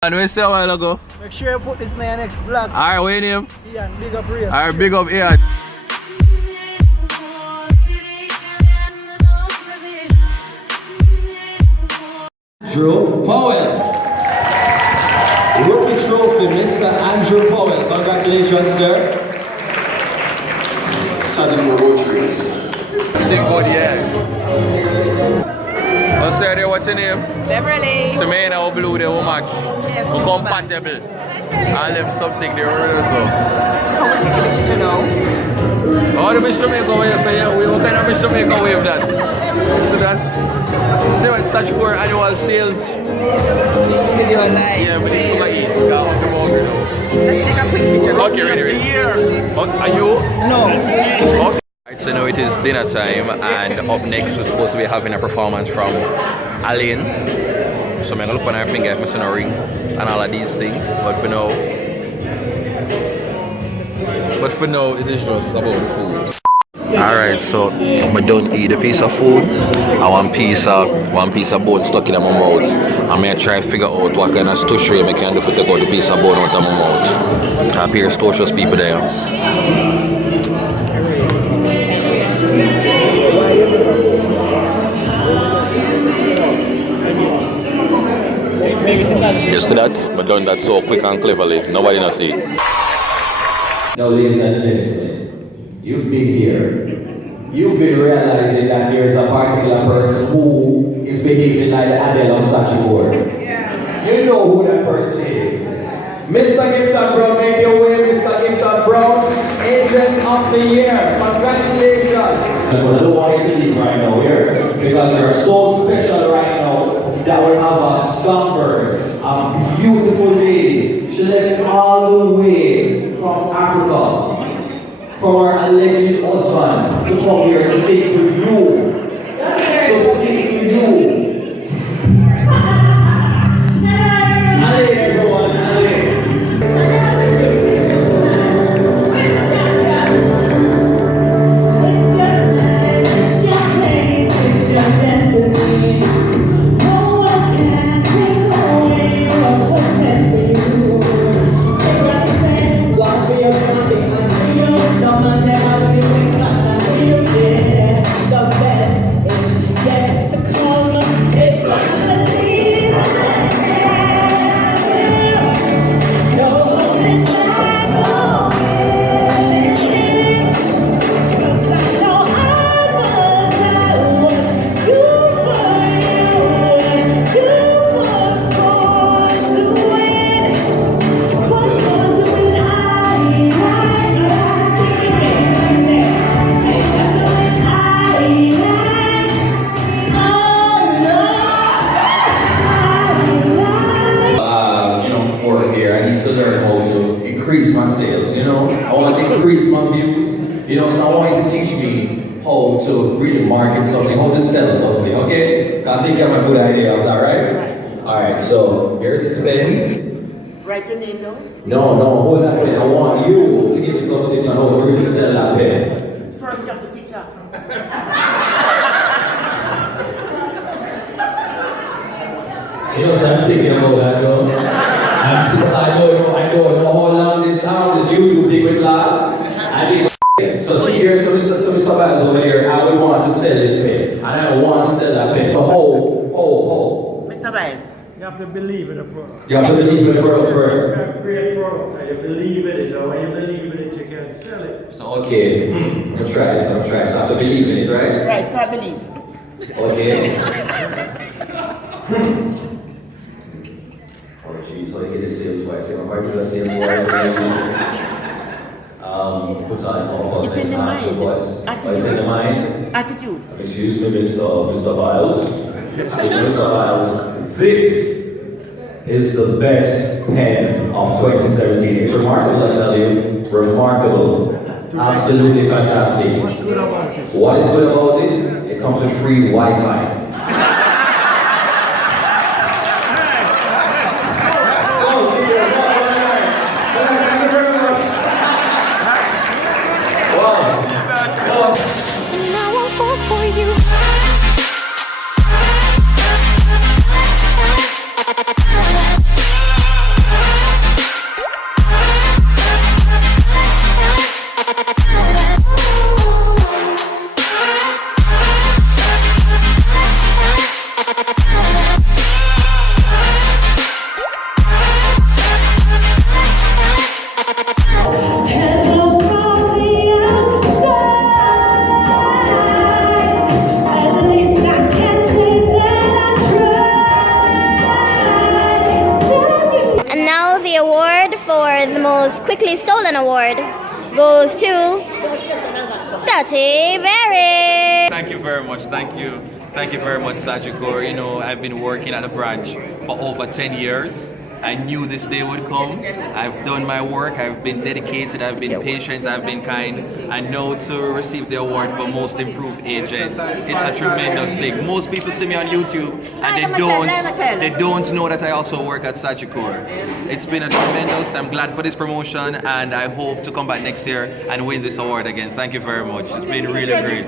And we say a while ago. Make sure you put this in your next vlog. Alright, what's your name? Ian, big up Ray. Alright, big up Ian. Drew Powell. Rookie trophy, Mr. Andrew Powell. Congratulations, sir. Sergeant Rotaries. Thank God, yeah. What's there? What's your name? Beverly. So me and our blue, they will match. Yes, We're compatible. I live something there also. How much you give it to now? Oh, the Mr. Jamaica wave, so yeah, what kind of Mr. Jamaica wave that? See that? See what such poor annual sales? Video live. Yeah, we need to eat. Let's Let's take a quick picture. Okay, ready. Are you? No. Okay. Right, so now it is dinner time, and up next we're supposed to be having a performance from Aline. So I'm gonna look on her finger if I'm missing a ring and all of these things. But for now, it is just about the food. Alright, so I'm done eat a piece of food and one piece of bone stuck in my mouth. I'm gonna try to figure out what kind of stushry I can do to take out the piece of bone out of my mouth. I appear stocious people there. You see that? But done that so quick and cleverly. Nobody knows it. Now, ladies and gentlemen, you've been here. You've been realizing that there's a particular person who is behaving like the Adele of Satchipur. Yeah. You know who that person is. Mr. Gifton Brown, make your way, Mr. Gifton Brown. Agent of the Year. Congratulations. I don't want you to leave right now here because you're so special right now that we have a songbird, a beautiful lady. She left all the way from Africa, from her alleged husband, to come here to sing to you. To sing to you. Allez, everyone, allez. Increase my sales, you know, I want to increase my views, you know, so I want you to teach me how to really market something, how to sell something, okay? I think you have a good idea of that, right? Alright, so here's this pen. Write your name down? No, hold that pen. I want you to give me something to how to really sell that pen. First you have to tick that. You know, so I'm thinking about that, though. I don't know how long this YouTube thing will last. So see here, so Mr. Biles over here, I would want to sell this pen. And I want to sell that pen. So Mr. Biles. You have to believe in the product. you have to believe in the product first. You have to create product. And you believe in it. And when you believe in it, you can sell it. So okay, I'm trying. So I have to believe in it, right? Right, start believe. Okay. Oh jeez, so you get the sales twice. I'm going to the sales twice. What's on? It's in the mind. It's in the mind? Attitude. Excuse me, Mr. Biles. Mr. Biles, this is the best pen of 2017. It's remarkable, I tell you. Remarkable. Absolutely fantastic. What's good about it? What is good about it? It comes with free Wi-Fi. you. the most quickly stolen award goes to DuttyBerry. Thank you very much. Thank you. Thank you very much, Sajikor. You know, I've been working at the branch for over 10 years. I knew this day would come. I've done my work. I've been dedicated. I've been patient. I've been kind. And now to receive the award for most improved agent, it's a tremendous thing. Most people see me on YouTube and they don't know that I also work at Sajikor. It's been a tremendous. I'm glad for this promotion, and I hope to come back next year and win this award again. Thank you very much. It's been really great.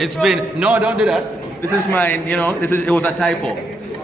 It's been no, don't do that. This is mine. You know, it was a typo.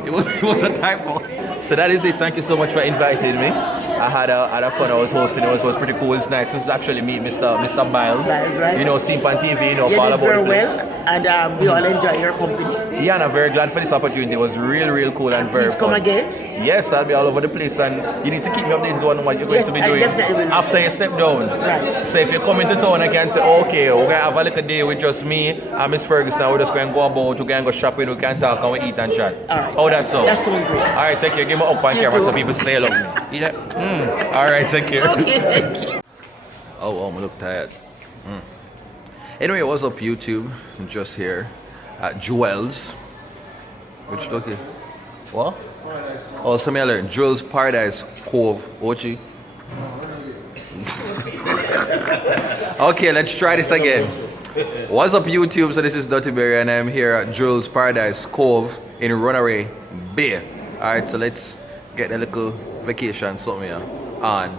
It was a typo. So that is it. Thank you so much for inviting me. I had a fun. I was hosting. It was pretty cool. It's nice to actually meet Mr. Biles. That is right. You know, see him on TV. You know, You follow did very about the place. well, and we all enjoy your company. Yeah, and I'm very glad for this opportunity. It was real cool and very Please come fun. again. Yes, I'll be all over the place, and you need to keep me updated on what you're going to be Yes, I doing definitely will. after you step down. Right. So if you come into town, I can say, okay, we're gonna have a little day with just me and Miss Ferguson. We're just going to go about, we can go shopping, we can talk, and we eat and chat. All right. Oh, that's all. That sounds great. All right, take care. Give me up on You camera too. so people stay along me. Yeah. All right, take care. Okay, thank you. Oh, I look tired. Anyway, what's up, YouTube? I'm just here at Jewel's. Which look here? What? Oh, some other Jewel's Paradise Cove, Ochi. Okay, let's try this again. What's up, YouTube? So this is DuttyBerry, and I'm here at Jewel's Paradise Cove in Runaway Bay. All right, so let's get a little vacation something here on.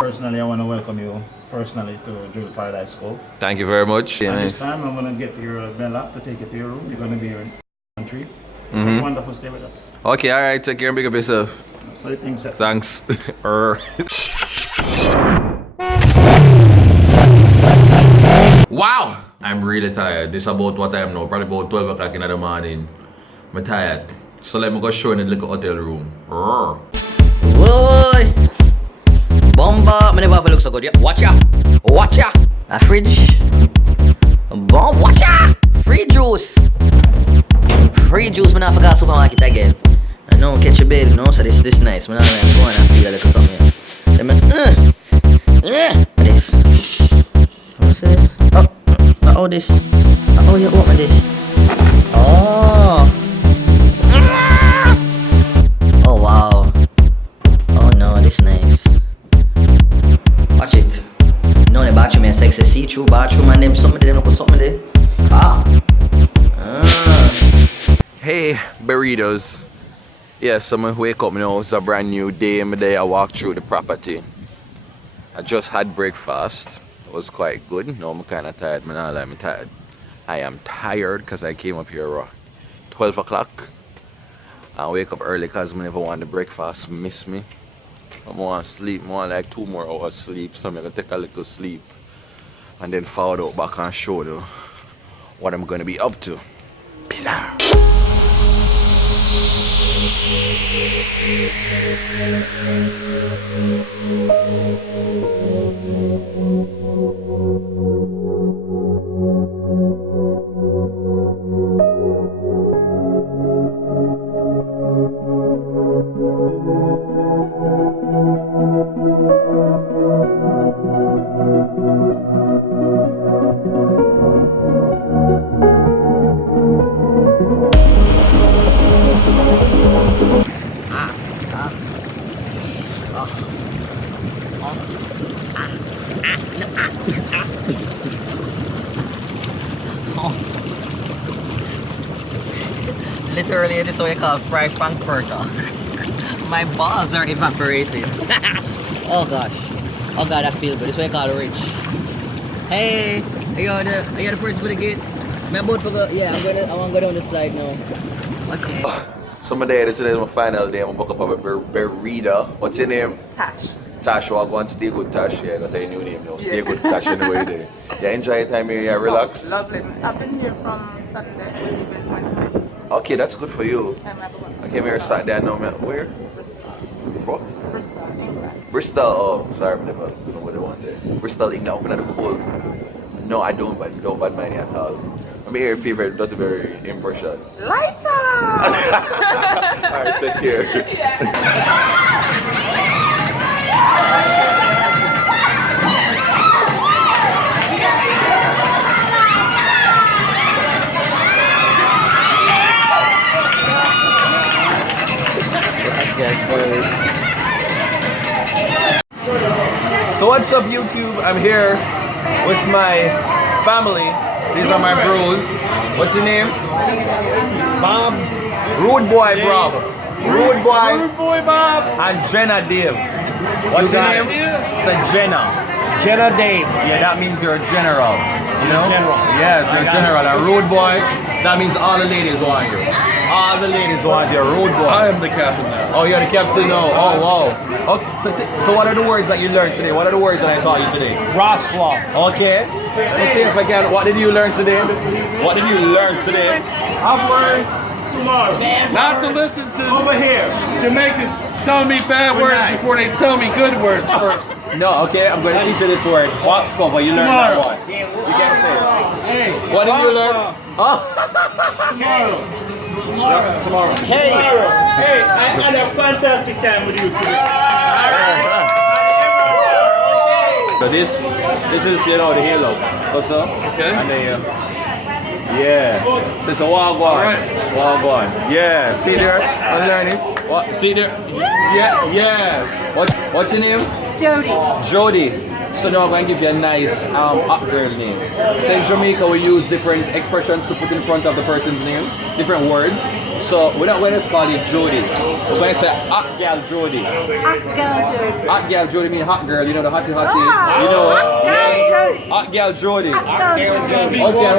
Personally, I want to welcome you personally to Jewel Paradise Cove. Thank you very much. And this time, I'm going to get your bell up to take you to your room. You're going to be here in country. It's a wonderful stay with us. Okay, all right, take care and big up yourself. So you think, set. Thanks. Wow! I'm really tired. This is about what time now? Probably about 12 o'clock in the morning. I'm tired. So let me go show you in the little hotel room. Whoa! Bomba! I never have a look so good. Yeah. Watch out! Watch out! A fridge. Bomb! Watch out! Free juice! Free juice, man. I forgot supermarket again. I know, catch a bed, you know, so this nice. Man, I'm going and feel a little something here. Then man, this. What's this? Oh, this. Oh, you open this. Oh. Oh, wow. Oh, no, this nice. Watch it. No, the bathroom is sexy see-through bathroom and them something there, put something there. Hey, burritos. Yeah, someone wake up now. It's a brand new day. And I walk through the property. I just had breakfast. It was quite good. No, I'm kind of tired. I'm tired. I am tired because I came up here around 12 o'clock. I wake up early because I never want the breakfast miss me. I want to sleep. I want like 2 more hours sleep. So I'm going to take a little sleep. And then follow out back and show you what I'm going to be up to. Peace out. Literally, this is what you call fried frankfurter. My balls are evaporating. Oh gosh. Oh god, I feel good. This is what you call rich. Hey, are you the person for the gate? My boat for the I want to go down the slide now. Okay. So my day today is my final day. I'm gonna book up a burrito. What's your name? Tash. Tash, well, go and stay good, Tash. Yeah, got a new name now. Stay good, Tash, anyway there. Yeah, enjoy your time here, yeah, relax. Lovely. I've been here from Sunday. We leave in Wednesday. Okay, that's good for you. I came here Saturday, I know, man. Where? Bristol. What? Bristol, England. Bristol, oh, sorry, I never know what they want there. Bristol, England, open at the cold. No, I don't bad mind at all. I'm here, favorite DuttyBerry impression. Lighter! Alright, take care. Yeah. So what's up YouTube? I'm here with my family. These are my bros. What's your name? Bob. Rude boy Bob. Rude boy Bob. And Jenna Dave. What's your name? It's a Jenna Dave. Yeah, that means you're a general. You know? General. Yes, you're a general. A rude boy, that means all the ladies want you. All the ladies want you. Rude boy. I am the captain now. Oh, you're the captain now. Oh, wow. Okay, so what are the words that you learned today? What are the words that I taught you today? Rosclaw. Okay. Let's see if I can. What did you learn today? What did you learn today? I've learned tomorrow not to listen to over here Jamaicans telling me bad words before they tell me good words first. No, okay, I'm going to teach you this word. What's cover? You learned that one. You can't say it. Hey, what did you learn? Tomorrow. Hey, I had a fantastic time with you today. So this is, you know, the halo. What's up? Okay. And then, yeah. So it's a wagwan. Wagwan. Yeah. See there? I'm learning. What? See there? Yeah. What's your name? Jody. So now I'm going to give you a nice hot girl name. So in Jamaica we use different expressions to put in front of the person's name, different words. So we're not going to call it Jody. We're going to say hot gal Jody. Hot gal Jody. Hot gal Jody means hot girl, you know the hotty. You know what? Hot gal Jody. Okay, and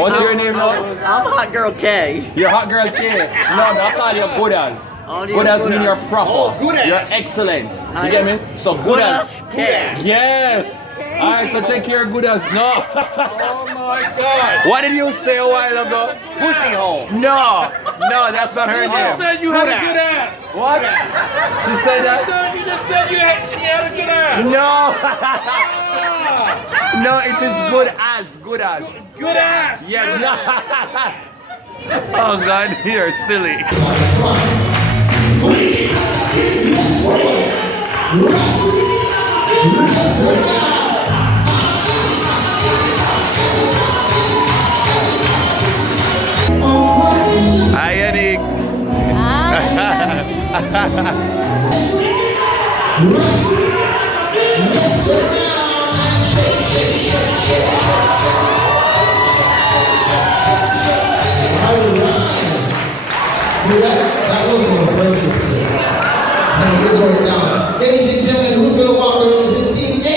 what's your name now? I'm Hot Girl K. You're Hot Girl K. No, I call you good as. Good as means you're proper. You're excellent. You get me? So good as. Yes. Alright, so take care of good as. No. Oh my God. What did you say a while ago? Pussy hole. No, that's not her name. I said you had a good ass. What? She said that? You just said she had a good ass. No. No, it is good as. Good as. Good ass. Yeah. No. Oh God, you're silly. Hi, Yannick. See that was my friendship today. And we're going down. Ladies and gentlemen, who's going to walk around is in Team A?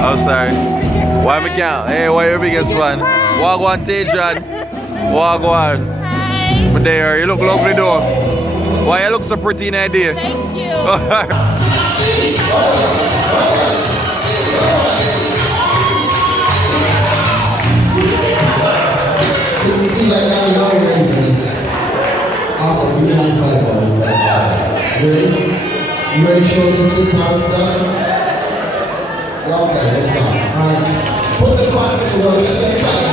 I'm sorry. Why me count? Hey, why your biggest fan? Wagwan Tejan. Wagwan. Hi. But there, you look lovely though. Why you look so pretty in that day? Thank you. You see like that, we're all ready for this. Awesome, give me a high five, buddy. Awesome. You ready? You ready to show this guitar and stuff? Yeah, okay, let's go. Alright. Put the front to the world, just like that.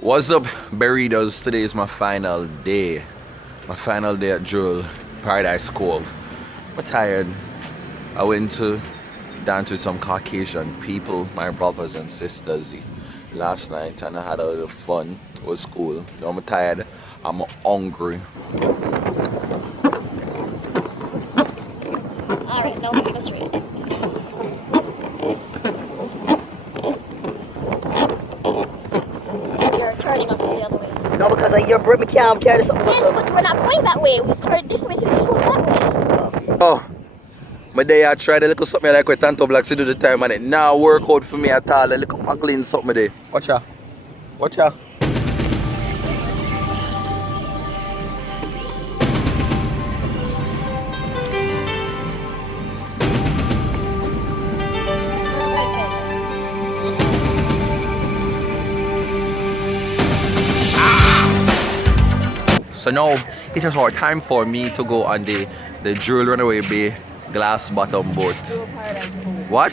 What's up, burritos? Today is my final day. My final day at Jewel Paradise Cove. I'm tired. I went to dance with some Caucasian people, my brothers and sisters, last night, and I had a little fun. It was cool. I'm tired. I'm hungry. Alright, now look at us straight. You're turning us the other way. No, because you're Brit McCallum carried something. Yes, but we're not going that way. We've heard this way, so we just go that way. Oh, my day I tried a little something like with Tanto Blacks to do the time and it now work out for me at all. A little muggling something there. Watch out. Watch out. now it is our time for me to go on the Jewel Runaway Bay glass bottom boat. What?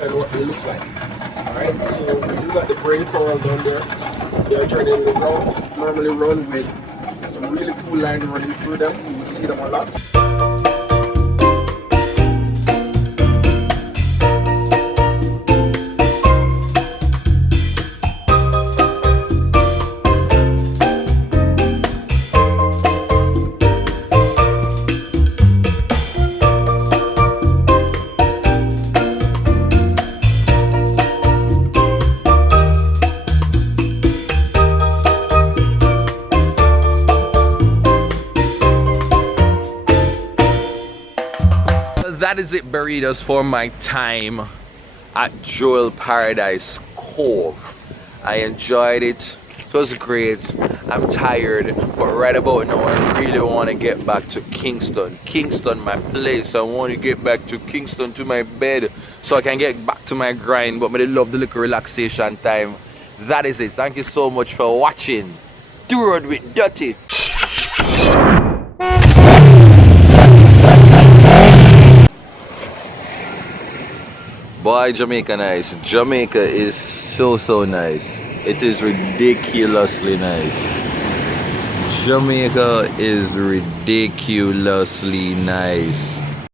And what it looks like. Alright, so you got the brain coral down there. They're turning the ground. Normally run with some really cool line running through them. You will see them a lot. That is it, burritos, for my time at Jewel Paradise Cove. I enjoyed it. It was great. I'm tired, but right about now I really want to get back to Kingston. Kingston, my place. I want to get back to Kingston, to my bed, so I can get back to my grind. But I love the little relaxation time. That is it. Thank you so much for watching. Do Road with Dutty. Boy, Jamaica nice. Jamaica is so nice. It is ridiculously nice. Jamaica is ridiculously nice.